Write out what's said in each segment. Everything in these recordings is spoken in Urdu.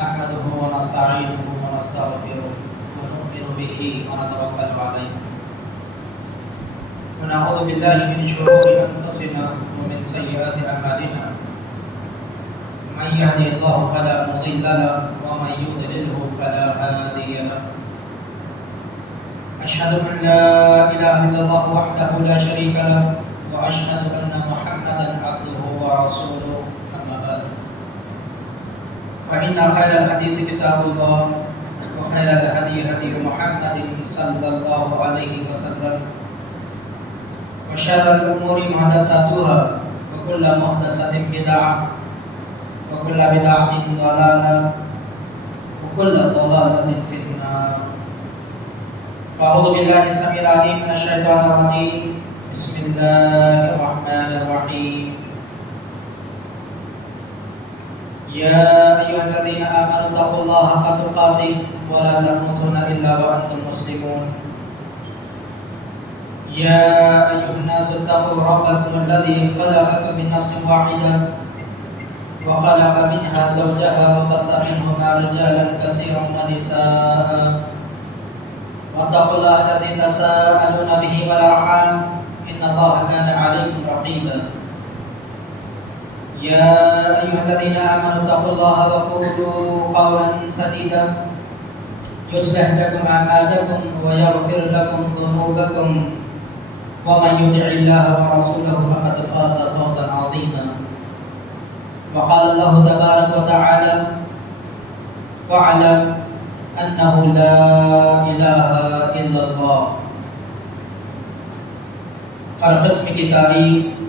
نحمده ونستعينه ونستغفره ونؤمن به ونتوكل عليه ونعوذ بالله من شرور أنفسنا ومن سيئات أعمالنا من يهده الله فلا مضل له ومن يضلله فلا هادي له أشهد أن لا إله إلا الله وحده لا شريك له وأشهد أن محمدا عبده ورسوله أما بعد فإن خير الحديث كتاب الله وخير الهدي هدي محمد صلى الله عليه وسلم وشر الأمور محدثاتها وكل محدثة بدعة وكل بدعة ضلالة وكل ضلالة في النار. أعوذ بالله السميع العليم من الشيطان الرجيم. بسم الله الرحمن الرحيم. يا أيها الذين آمنوا اتقوا الله حق تقاته ولا تموتن إلا وأنتم مسلمون. يا أيها الناس اتقوا ربكم الذي خلقكم من نفس واحدة وخلق منها زوجها وبث منهما رجالا كثيرا ونساء واتقوا الله الذي تساءلون به والأرحام إن الله كان عليكم رقيبا. يا أيها الذين آمنوا اتقوا الله وقولوا قولا سديدا يصلح لكم أعمالكم ويغفر لكم ذنوبكم ومن يطع الله ورسوله فقد فاز فوزا عظيما. وقال الله تبارك وتعالى واعلم أنه لا إله إلا الله. ہر قسم کی تعریف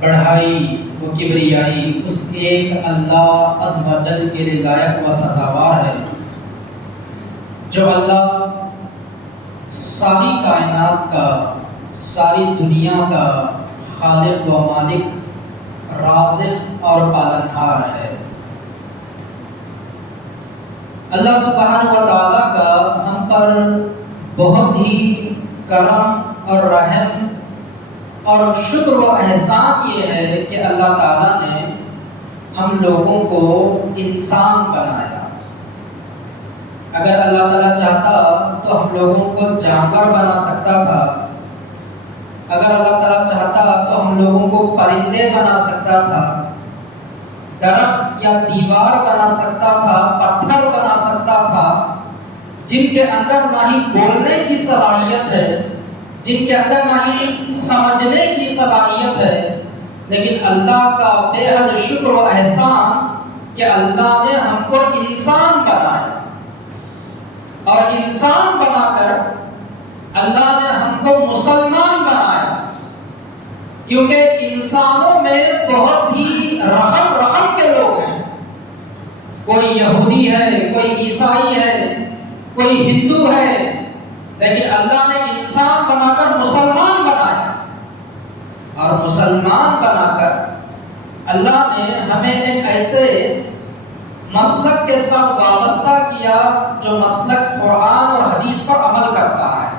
بڑھائی و کبریائی اس ایک اللہ عز و جل کے لیے لائق و سزاوار ہے، جو اللہ ساری کائنات کا، ساری دنیا کا خالق و مالک، رازق اور پالنہار ہے۔ اللہ سبحانہ و تعالیٰ کا ہم پر بہت ہی کرم اور رحم اور شکر و احسان یہ ہے کہ اللہ تعالیٰ نے ہم لوگوں کو انسان بنایا۔ اگر اللہ تعالیٰ چاہتا تو ہم لوگوں کو جانور بنا سکتا تھا، اگر اللہ تعالیٰ چاہتا تو ہم لوگوں کو پرندے بنا سکتا تھا، درخت یا دیوار بنا سکتا تھا، پتھر بنا سکتا تھا، جن کے اندر نہ ہی بولنے کی صلاحیت ہے، جن کے اندر نہ ہی سمجھنے کی صلاحیت ہے، لیکن اللہ کا بے حد شکر و احسان کہ اللہ نے ہم کو انسان بنایا، اور انسان بنا کر اللہ نے ہم کو مسلمان بنایا، کیونکہ انسانوں میں بہت ہی رقم کے لوگ ہیں، کوئی یہودی ہے، کوئی عیسائی ہے، کوئی ہندو ہے، لیکن اللہ نے انسان بنا کر مسلمان بنایا، اور مسلمان بنا کر اللہ نے ہمیں ایک ایسے مسلک کے ساتھ وابستہ کیا جو مسلک قرآن اور حدیث پر عمل کرتا ہے،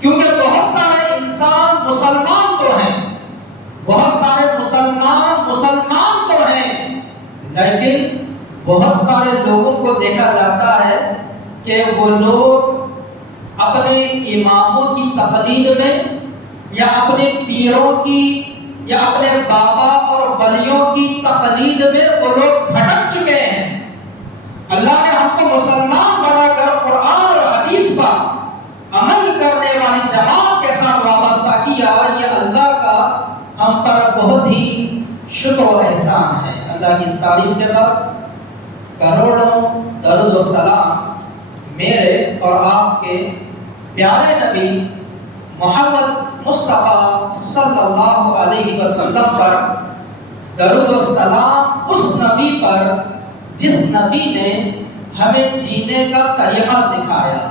کیونکہ بہت سارے انسان مسلمان تو ہیں، بہت سارے مسلمان تو ہیں، لیکن بہت سارے لوگوں کو دیکھا جاتا ہے کہ وہ لوگ اپنے اماموں کی تقلید میں یا اپنے پیروں کی یا اپنے بابا اور ولیوں کی تقلید میں وہ لوگ بھٹک چکے ہیں۔ اللہ نے ہم کو مسلمان بنا کر قرآن اور حدیث پر عمل کرنے والی جماعت کے ساتھ وابستہ کیا، یہ اللہ کا ہم پر بہت ہی شکر و احسان ہے۔ اللہ کی اس تعریف کے بعد کروڑوں درود و سلام میرے اور آپ کے پیارے نبی محمد مصطفیٰ صلی اللہ علیہ وسلم پر، درود و سلام اس نبی پر جس نبی نے ہمیں جینے کا طریقہ سکھایا،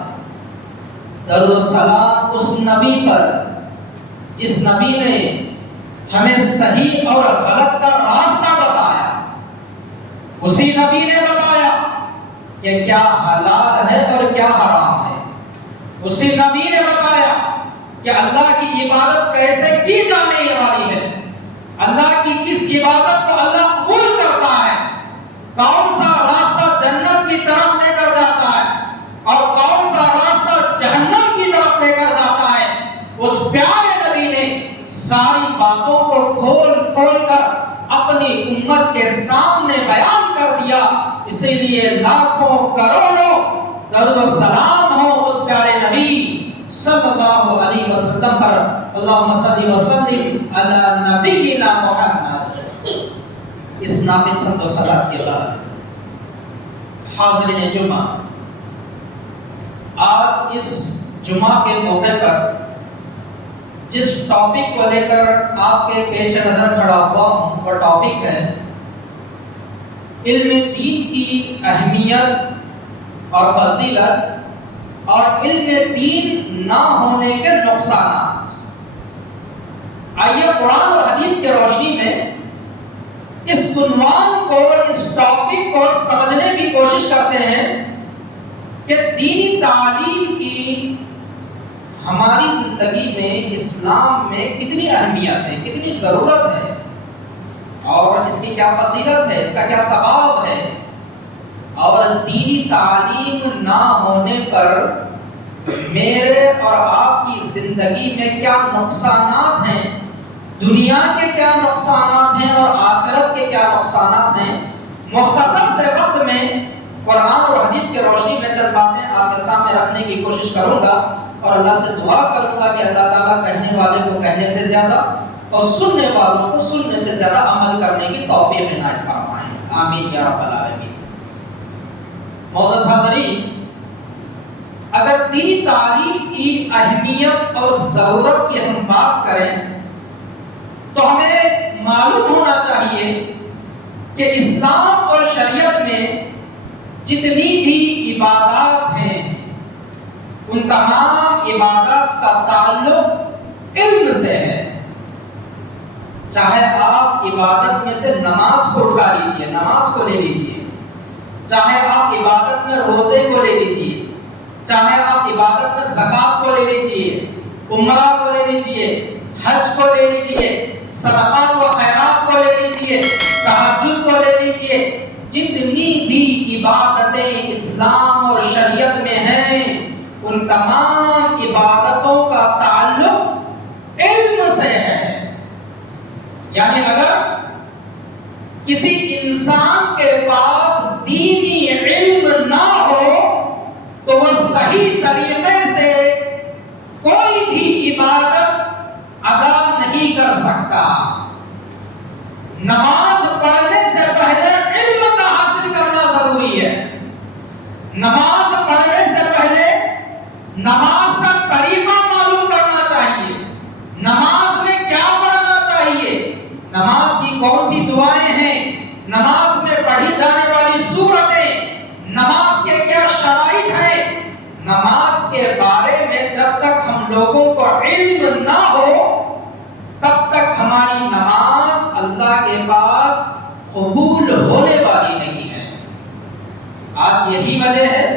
درود و سلام اس نبی پر جس نبی نے ہمیں صحیح اور غلط کا راستہ بتایا، اسی نبی نے بتایا کہ کیا حلال ہے اور کیا حرام ہے، اسی نبی نے بتایا کہ اللہ کی عبادت کیسے کی جانے والی ہے، اللہ کی کس عبادت کو اللہ قبول کرتا ہے، کھول کھول کر اپنی امت کے سامنے بیان کر دیا. اسی لیے لاکھوں کروڑوں درود و سلام ہو اس پیارے نبی صلی اللہ علیہ وسلم پر. اللہم صلی وسلم علی نبینا محمد. اس نافذ صلوات و صلاۃ کے بعد حاضرین جمعہ، آج اس جمعہ کے موقع پر جس ٹاپک کو لے کر آپ کے پیش نظر کھڑا ہوا ہوں وہ ٹاپک ہے علم دین کی اہمیت اور فضیلت اور علم دین نہ ہونے کے نقصانات. آئیے قرآن اور حدیث کے روشنی میں اس عنوان کو، اس ٹاپک کو سمجھنے کی کوشش کرتے ہیں کہ دینی تعلیم کی ہماری زندگی میں، اسلام میں کتنی اہمیت ہے، کتنی ضرورت ہے، اور اس کی کیا فضیلت ہے، اس کا کیا ثواب ہے، اور دینی تعلیم نہ ہونے پر میرے اور آپ کی زندگی میں کیا نقصانات ہیں، دنیا کے کیا نقصانات ہیں اور آخرت کے کیا نقصانات ہیں. مختصر سے وقت میں قرآن اور حدیث کے روشنی میں چند باتیں آپ کے سامنے رکھنے کی کوشش کروں گا، اور اللہ سے دعا کروں گا کہ اللہ تعالیٰ کہنے والے کو کہنے سے زیادہ اور سننے والوں کو سننے سے زیادہ عمل کرنے کی توفیق عنایت فرمائے. آمین یا رب العالمین. معزز حاضرین، اگر دینی تعلیم کی اہمیت اور ضرورت کی ہم بات کریں تو ہمیں معلوم ہونا چاہیے کہ اسلام اور شریعت میں جتنی بھی عبادات ہیں ان تمام عبادات کا تعلق علم سے ہے. چاہے آپ عبادت میں سے نماز کو اٹھا لیجئے، نماز کو لے لیجئے، چاہے آپ عبادت میں روزے کو لے لیجئے، چاہے آپ عبادت میں زکات کو لے لیجئے، عمرہ کو لے لیجئے، حج کو لے لیجئے، صدقات و خیرات کو لے لیجئے، تہجد کو لے لیجئے. جتنی بھی عبادتیں اسلام اور شریعت میں ہیں ان تمام عبادتوں کا تعلق علم سے ہے. یعنی اگر کسی انسان کے پاس دینی علم نہ ہو تو وہ صحیح طریقے سے کوئی بھی عبادت ادا نہیں کر سکتا. نماز پڑھنے سے پہلے علم کا حاصل کرنا ضروری ہے. نماز پڑھنے سے پہلے نماز کا طریقہ معلوم کرنا چاہیے. نماز میں کیا پڑھنا چاہیے، نماز کی کون سی دعائیں ہیں، نماز میں پڑھی جانے والی سورتیں، نماز کے کیا شرائط ہیں، نماز کے بارے میں جب تک ہم لوگوں کو علم نہ ہو تب تک ہماری نماز اللہ کے پاس قبول ہونے والی نہیں ہے. آج یہی وجہ ہے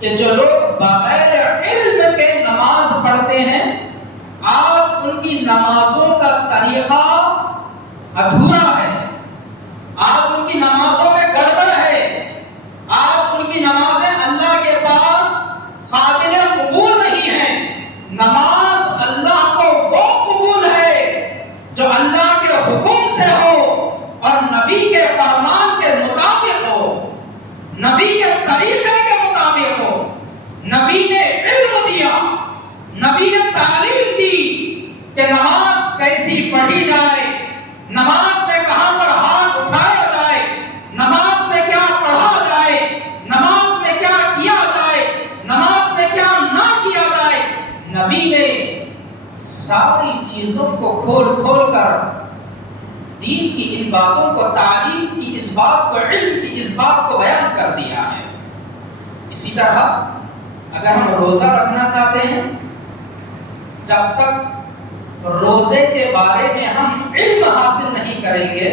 کہ جو لوگ بغیر علم کے نماز پڑھتے ہیں آج ان کی نمازوں کا طریقہ ادھورا ہے، آج ان کی نمازوں میں گڑبڑ ہے، آج ان کی نمازیں اللہ کے پاس قابل قبول نہیں ہیں. نماز اللہ کو وہ قبول ہے جو اللہ کے حکم سے ہو اور نبی کے فرمان کے مطابق ہو، نبی کے طریقے کے مطابق ہو. نبی نے علم دیا، نبی نے تعلیم دی کہ نماز کیسی پڑھی جائے، نماز میں کہاں پر ہاتھ اٹھایا جائے، نماز میں کیا پڑھا جائے، نماز میں کیا کیا جائے، نماز میں کیا نہ کیا جائے. نبی نے ساری چیزوں کو کھول کھول کر دین کی ان باتوں کو، تعلیم کی اس بات کو، علم کی اس بات کو بیان کر دیا ہے. اسی طرح اگر ہم روزہ رکھنا چاہتے ہیں، جب تک روزے کے بارے میں ہم علم حاصل نہیں کریں گے،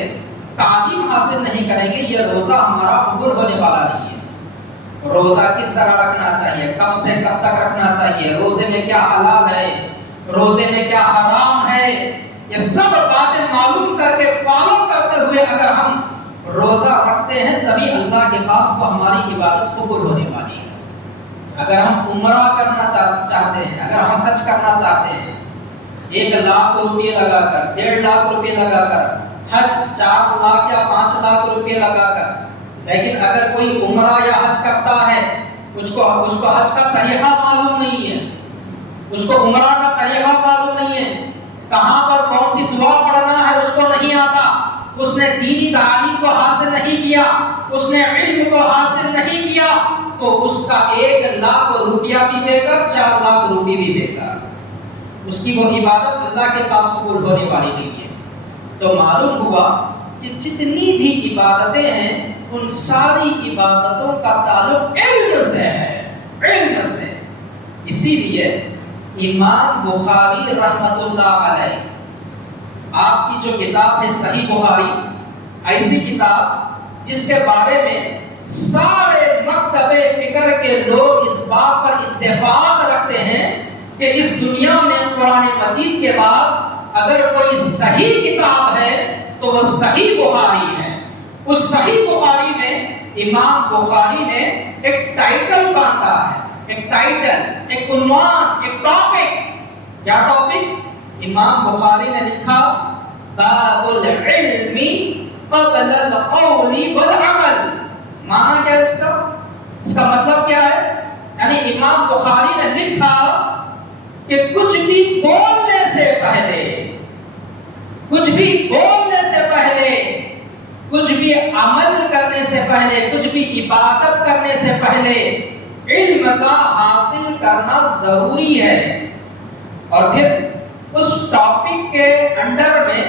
تعلیم حاصل نہیں کریں گے، یہ روزہ ہمارا قبول ہونے والا نہیں ہے. روزہ کس طرح رکھنا چاہیے، کب سے کب تک رکھنا چاہیے، روزے میں کیا حلال ہے، روزے میں کیا حرام ہے، یہ سب باتیں معلوم کر کے فالو کرتے ہوئے اگر ہم روزہ رکھتے ہیں تبھی اللہ کے پاس وہ ہماری عبادت قبول ہونے والی ہے. اگر ہم عمرہ کرنا چاہتے ہیں، اگر ہم حج کرنا چاہتے ہیں، 1,00,000 روپے لگا کر، 1.5 لاکھ روپے لگا کر، حج 4 لاکھ یا 5 لاکھ روپے لگا کر، لیکن اگر کوئی عمرہ یا حج کرتا ہے، اس کو حج کا طریقہ معلوم نہیں ہے، اس کو عمرہ کا طریقہ معلوم نہیں ہے، کہاں پر کون سی دعا پڑھنا ہے اس کو نہیں آتا، اس نے دینی تعلیم کو حاصل نہیں کیا، اس نے علم کو حاصل نہیں کیا، تو اس کا 1,00,000 روپیہ بھی بیکار، 4 لاکھ روپے بھی بیکار، اس کی وہ عبادت اللہ کے پاس قبول ہونے والی نہیں ہے۔ تو معلوم ہوا کہ جتنی بھی عبادتیں ہیں ان ساری عبادتوں کا تعلق علم سے ہے، علم سے۔ اسی لیے امام بخاری رحمۃ اللہ علیہ، آپ کی جو کتاب ہے صحیح بخاری، ایسی کتاب جس کے بارے میں سارے مکتب فکر کے لوگ اس بات پر اتفاق رکھتے ہیں کہ اس دنیا میں قرآن مجید کے بعد اگر کوئی صحیح کتاب ہے تو وہ صحیح بخاری ہے۔ اس صحیح بخاری میں امام بخاری نے ایک ٹائٹل باندھا ہے، ایک ٹائٹل، ایک عنوان، ایک ٹاپک۔ کیا ٹاپک؟ امام بخاری نے لکھا باب العلم قبل القول والعمل۔ معنی کیا ہے اس کا؟ اس کا مطلب کیا ہے؟ یعنی امام بخاری نے لکھا کہ کچھ بھی بولنے سے پہلے، کچھ بھی بولنے سے پہلے، کچھ بھی عمل کرنے سے پہلے، کچھ بھی عبادت کرنے سے پہلے علم کا حاصل کرنا ضروری ہے۔ اور پھر اس ٹاپک کے انڈر میں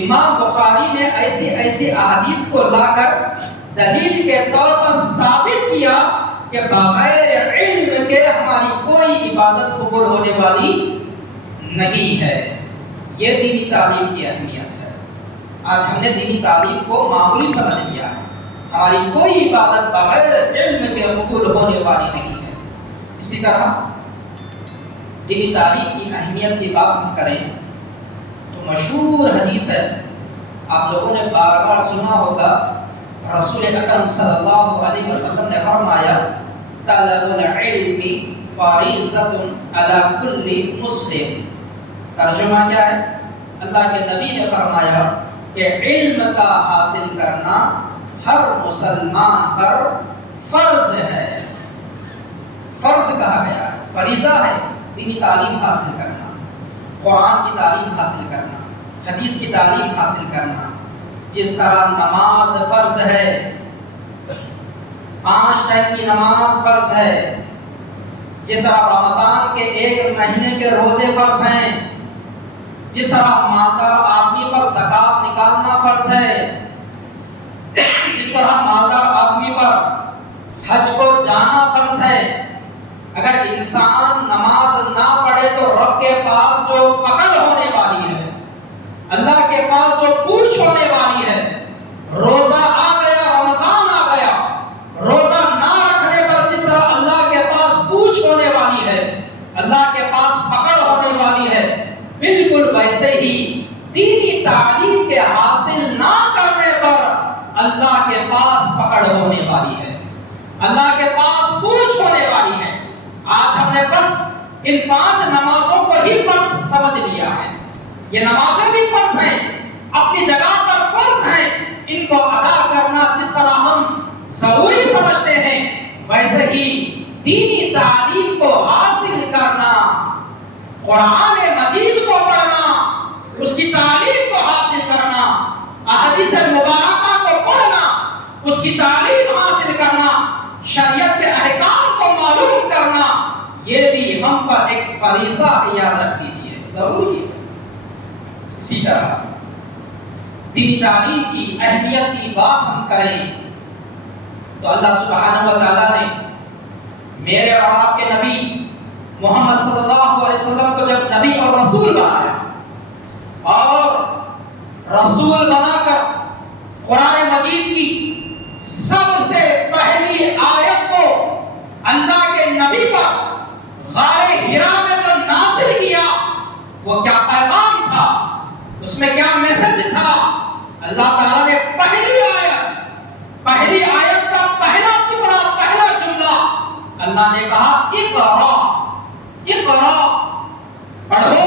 امام بخاری نے ایسی احادیث کو لا کر دلیل کے طور پر ثابت کیا کہ بغیر علم کے ہماری کوئی عبادت قبول ہونے والی نہیں ہے۔ یہ دینی تعلیم کی اہمیت ہے۔ آج ہم نے دینی تعلیم کو معمولی سمجھ لیا ہے، ہماری کوئی عبادت بغیر علم کے قبول ہونے والی نہیں ہے۔ اسی طرح دینی تعلیم کی اہمیت کی بات ہم کریں تو مشہور حدیث ہے، آپ لوگوں نے بار بار سنا ہوگا، رسول اکرم صلی اللہ علیہ وسلم نے فرمایا طلب العلم فریضۃ علی کل مسلم۔ ترجمہ کیا ہے؟ اللہ کے نبی نے فرمایا کہ علم کا حاصل کرنا ہر مسلمان پر فرض ہے، فرض کہا گیا ہے، فریضہ ہے۔ دینی تعلیم حاصل کرنا، قرآن کی تعلیم حاصل کرنا، حدیث کی تعلیم حاصل کرنا، جس طرح نماز فرض ہے، 5 ٹائم کی نماز فرض ہے، جس طرح رمضان کے 1 مہینے کے روزے فرض ہیں، جس طرح مالدار آدمی پر زکوٰۃ نکالنا فرض ہے، جس طرح مالدار آدمی پر حج کو جانا فرض ہے۔ اگر انسان نماز نہ پڑھے تو رب کے پاس جو پکڑ ہونے والی ہے، اللہ کے پاس جو پوچھ ہونے والی ہے، روزہ آ گیا، رمضان آ گیا، روزہ نہ رکھنے پر جس طرح اللہ کے پاس پوچھ ہونے والی ہے، اللہ کے پاس پکڑ ہونے والی ہے، بالکل ویسے ہی دینی تعلیم کے حاصل نہ کرنے پر اللہ کے پاس پکڑ ہونے والی ہے، اللہ کے پاس پوچھ ہونے والی ہے۔ آج ہم نے بس ان 5 نمازوں کو ہی فرض سمجھ لیا ہے۔ یہ نمازیں بھی فرض ہیں، اپنی جگہ پر فرض ہیں، ان کو ادا کرنا جس طرح ہم ضروری سمجھتے ہیں، ویسے ہی دینی تعلیم کو حاصل کرنا، قرآن مجید کو پڑھنا، اس کی تعلیم کو حاصل کرنا، احادیث مبارکہ کو پڑھنا، اس کی تعلیم حاصل کرنا، شریعت کے احکام کو معلوم کرنا، یہ بھی ہم پر ایک فریضہ ہے، یاد رکھ لیجیے، ضروری ہے۔ اسی طرح دینی تعلیم کی اہمیت کی بات ہم کریں تو اللہ سبحانہ و تعالیٰ نے میرے اور آپ کے نبی محمد صلی اللہ علیہ وسلم کو جب نبی اور رسول بنایا، اور رسول بنا کر قرآن مجید کی سب سے پہلی آیت کو اللہ کے نبی پر غار حرا میں جو نازل کیا، وہ کیا پیغام تھا، اس میں کیا میسج تھا؟ اللہ تعالیٰ نے پہلی آیت کا پہلا ٹکڑا، پہلا جملہ اللہ نے کہا اقرا، اقرا، پڑھو،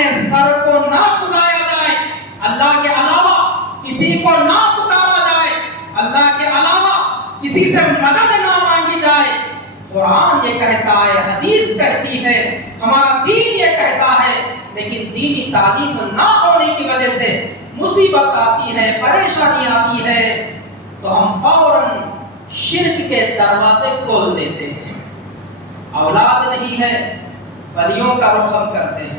اپنے سر کو نہ چھپایا جائے، اللہ کے علاوہ کسی کو نہ پکارا جائے، اللہ کے علاوہ کسی سے مدد نہ مانگی جائے۔ قرآن یہ کہتا ہے، حدیث کہتی ہے، ہمارا دین یہ کہتا ہے، لیکن دینی تعلیم نہ ہونے کی وجہ سے مصیبت آتی ہے، پریشانی آتی ہے، تو ہم فوراً شرک کے دروازے کھول دیتے ہیں۔ اولاد نہیں ہے، ولیوں کا رخ ہم کرتے ہیں۔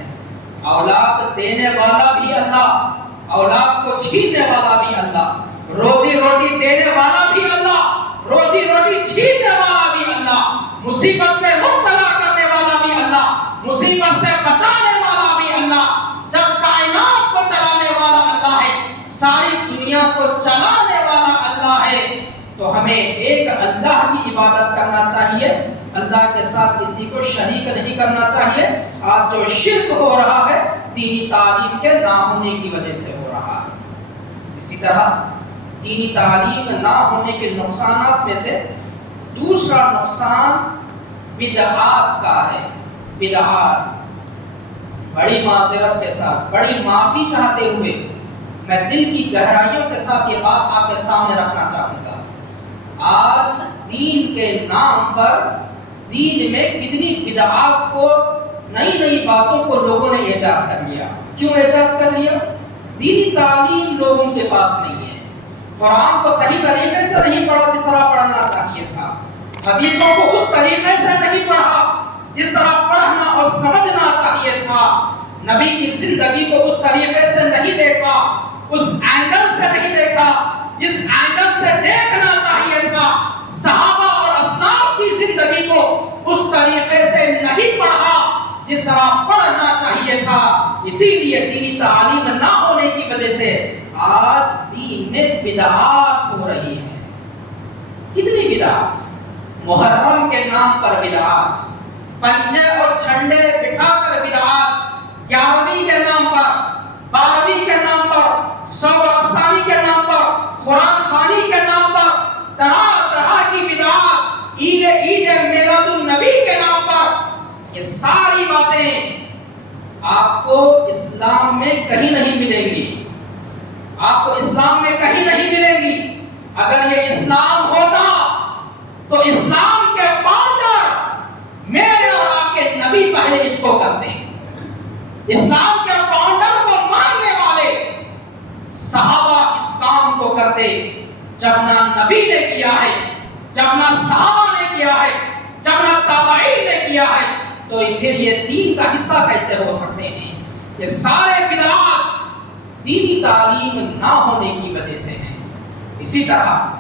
اولاد دینے والا بھی اللہ، اولاد کو چھیننے والا بھی اللہ، روزی روٹی دینے والا بھی اللہ، روزی روٹی چھیننے والا بھی اللہ، مصیبت میں مبتلا کرنے والا بھی اللہ، مصیبت سے بچانے والا بھی اللہ۔ جب کائنات کو چلانے والا اللہ ہے، ساری دنیا کو چلانے والا اللہ ہے، تو ہمیں ایک اللہ کی عبادت کرنا چاہیے، اللہ کے ساتھ کسی کو شریک نہیں کرنا چاہیے۔ آج جو شرک ہو رہا ہے دینی تعلیم کے نہ ہونے کی وجہ سے ہو رہا ہے۔ اسی طرح دینی تعلیم نہ ہونے کے نقصانات میں سے دوسرا نقصان بدعات کا ہے۔ بدعات، بڑی معذرت کے ساتھ، بڑی معافی چاہتے ہوئے میں دل کی گہرائیوں کے ساتھ یہ بات آپ کے سامنے رکھنا چاہوں گا۔ آج دین کے نام پر دین میں کتنی بدعات کو، نئی نئی باتوں کو لوگوں نے ایجاد کر لیا۔ کیوں ایجاد کر لیا؟ دینی تعلیم لوگوں کے پاس نہیں ہے، قرآن کو صحیح طریقے سے نہیں پڑھا جس طرح پڑھنا چاہیے تھا، حدیثوں کو اس طریقے سے نہیں پڑھا جس طرح پڑھنا اور سمجھنا چاہیے تھا، نبی کی زندگی کو اس طریقے سے نہیں دیکھا، اس اینگل سے نہیں دیکھا جس اینگل سے دیکھنا چاہیے تھا، صحابہ اور اسلاف کی زندگی کو اس طریقے سے نہیں پڑھا جس طرح پڑھنا چاہیے تھا۔ اسی لیے دینی تعلیم نہ ہونے کی وجہ سے آج دین میں بدعات ہو رہی ہیں۔ کتنی بدعات؟ محرم کے نام پر بدعات، پنجے اور جھنڈے بٹھا کر بدعات، 11ویں کے نام پر، 12ویں کے نام پر، سوگستانی کے نام پر، قرآن خوانی کے نام پر، طرح طرح کی بدعات، عید میلاد النبی کے نام پر۔ یہ ساری باتیں آپ کو اسلام میں کہیں نہیں ملیں گی، آپ کو اسلام میں کہیں نہیں ملیں گی۔ اگر یہ اسلام ہوتا تو اسلام کے فاؤنڈر میرے اور آپ کے نبی پہلے اس کو کرتے ہیں۔ اسلام کے فاؤنڈر کو ماننے والے صحابہ اس کام کو کرتے، جب نہ نبی نے کیا ہے، جب نہ صحابہ نے کیا ہے، جب نہ تابعین نے کیا ہے، تو پھر یہ دین کا حصہ کیسے ہو سکتے ہیں؟ یہ سارے بدعات دینی تعلیم نہ ہونے کی وجہ سے ہیں۔ اسی طرح